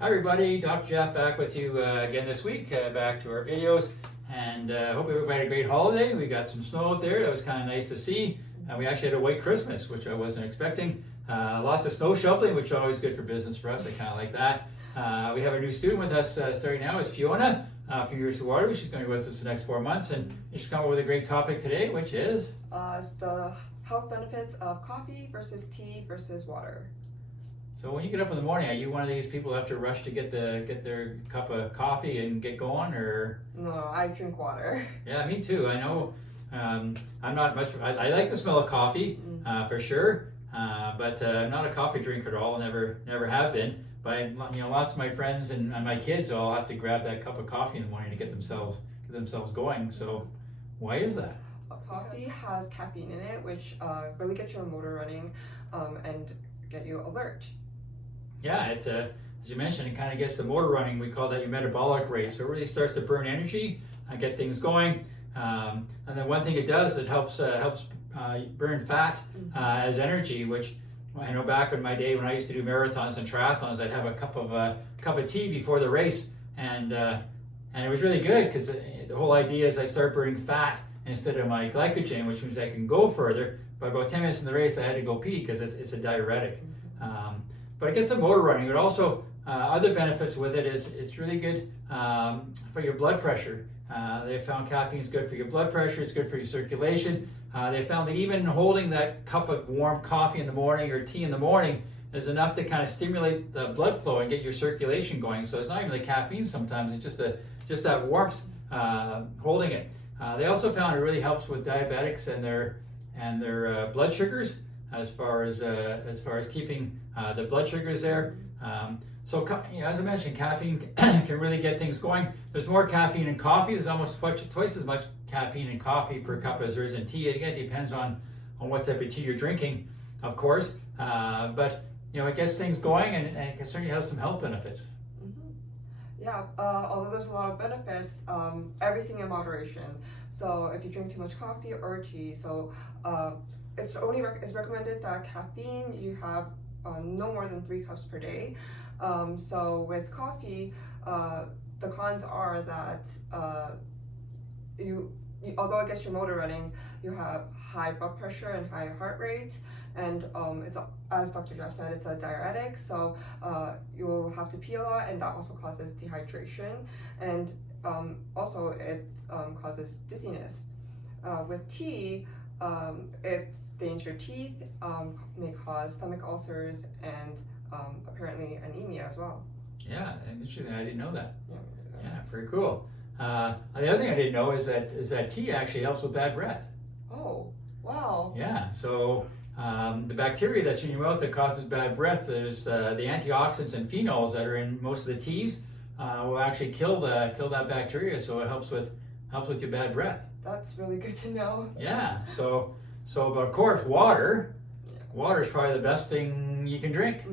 Hi everybody, Dr. Jeff back with you again this week, back to our videos, and hope everybody had a great holiday. We got some snow out there, that was kind of nice to see. We actually had a white Christmas, which I wasn't expecting. Lots of snow shoveling, which is always good for business for us, I kind of like that. We have a new student with us starting now, is Fiona from University of Waterloo. She's going to be with us the next 4 months, and she's come up with a great topic today, which is? The health benefits of coffee versus tea versus water. So when you get up in the morning, are you one of these people who have to rush to get their cup of coffee and get going, or? No, I drink water. Yeah, me too. I know. I'm not much. I like the smell of coffee for sure, but I'm not a coffee drinker at all. Never have been. But lots of my friends and my kids all have to grab that cup of coffee in the morning to get themselves going. So why is that? Coffee has caffeine in it, which really gets your motor running and get you alert. Yeah, as you mentioned, it kind of gets the motor running. We call that your metabolic rate. So it really starts to burn energy, get things going. And then one thing it does, it helps burn fat as energy, which I know back in my day when I used to do marathons and triathlons, I'd have a cup of tea before the race, and it was really good because the whole idea is I start burning fat instead of my glycogen, which means I can go further. But about 10 minutes in the race, I had to go pee because it's a diuretic. But it gets the motor running. But also other benefits with it is it's really good for your blood pressure. They found caffeine is good for your blood pressure. It's good for your circulation. They found that even holding that cup of warm coffee in the morning or tea in the morning is enough to kind of stimulate the blood flow and get your circulation going. So it's not even the caffeine sometimes, it's just that warmth holding it. They also found it really helps with diabetics and their blood sugars as far as keeping the blood sugars there. So as I mentioned, caffeine can really get things going. There's more caffeine in coffee. There's almost twice as much caffeine in coffee per cup as there is in tea. Again, it depends on what type of tea you're drinking, of course. But it gets things going, and it can certainly have some health benefits. Yeah, although there's a lot of benefits, everything in moderation. So if you drink too much coffee or tea, it's recommended that caffeine you have no more than 3 cups per day. So with coffee, the cons are that although it gets your motor running, you have high blood pressure and high heart rate, and it's, as Dr. Jeff said, it's a diuretic, so you'll have to pee a lot, and that also causes dehydration, and also it causes dizziness. With tea, it stains your teeth, may cause stomach ulcers, and apparently anemia as well. Yeah, interesting. I didn't know that. Yeah, very cool. The other thing I didn't know is that tea actually helps with bad breath. Oh, wow. Yeah, so the bacteria that's in your mouth that causes bad breath, there's the antioxidants and phenols that are in most of the teas will actually kill that bacteria, so it helps with your bad breath. That's really good to know. Yeah, so but of course water is probably the best thing you can drink.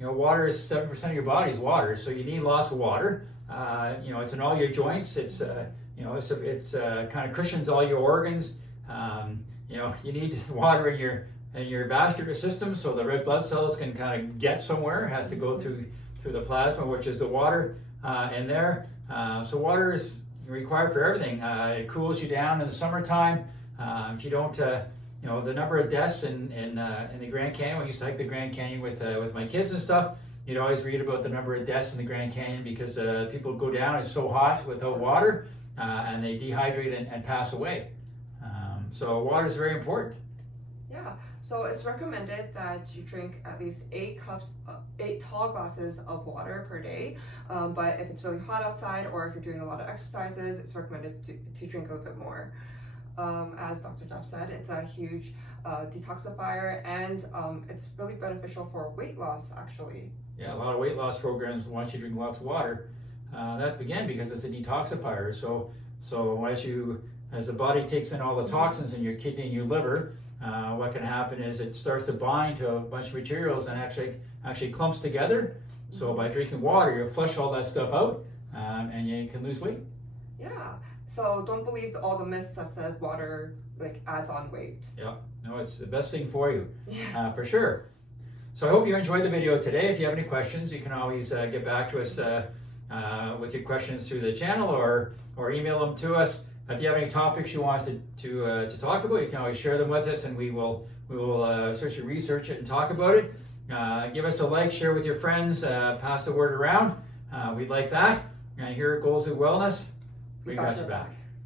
Water is 7% of your body's water, so you need lots of water. It's in all your joints. It's kind of cushions all your organs. You need water in your vascular system, so the red blood cells can kind of get somewhere. It has to go through the plasma, which is the water in there. So water is required for everything. It cools you down in the summertime. If you don't, the number of deaths in the Grand Canyon. We used to hike the Grand Canyon with my kids and stuff. You'd always read about the number of deaths in the Grand Canyon because people go down. It's so hot without water, and they dehydrate and pass away. So water is very important. Yeah. So it's recommended that you drink at least 8 tall glasses of water per day. But if it's really hot outside, or if you're doing a lot of exercises, it's recommended to drink a little bit more. As Dr. Jeff said, it's a huge detoxifier, and it's really beneficial for weight loss, actually. Yeah, a lot of weight loss programs want you to drink lots of water. That's again because it's a detoxifier. So as the body takes in all the toxins in your kidney and your liver, what can happen is it starts to bind to a bunch of materials and actually clumps together. So by drinking water, you flush all that stuff out, and you can lose weight. Yeah. So don't believe all the myths that said water adds on weight. Yeah. No, it's the best thing for you, Yeah. for sure. So I hope you enjoyed the video today. If you have any questions, you can always get back to us with your questions through the channel or email them to us. If you have any topics you want us to talk about, you can always share them with us, and we will certainly research it and talk about it. Give us a like, share with your friends, pass the word around. We'd like that. And here at Goals of Wellness, we got your back.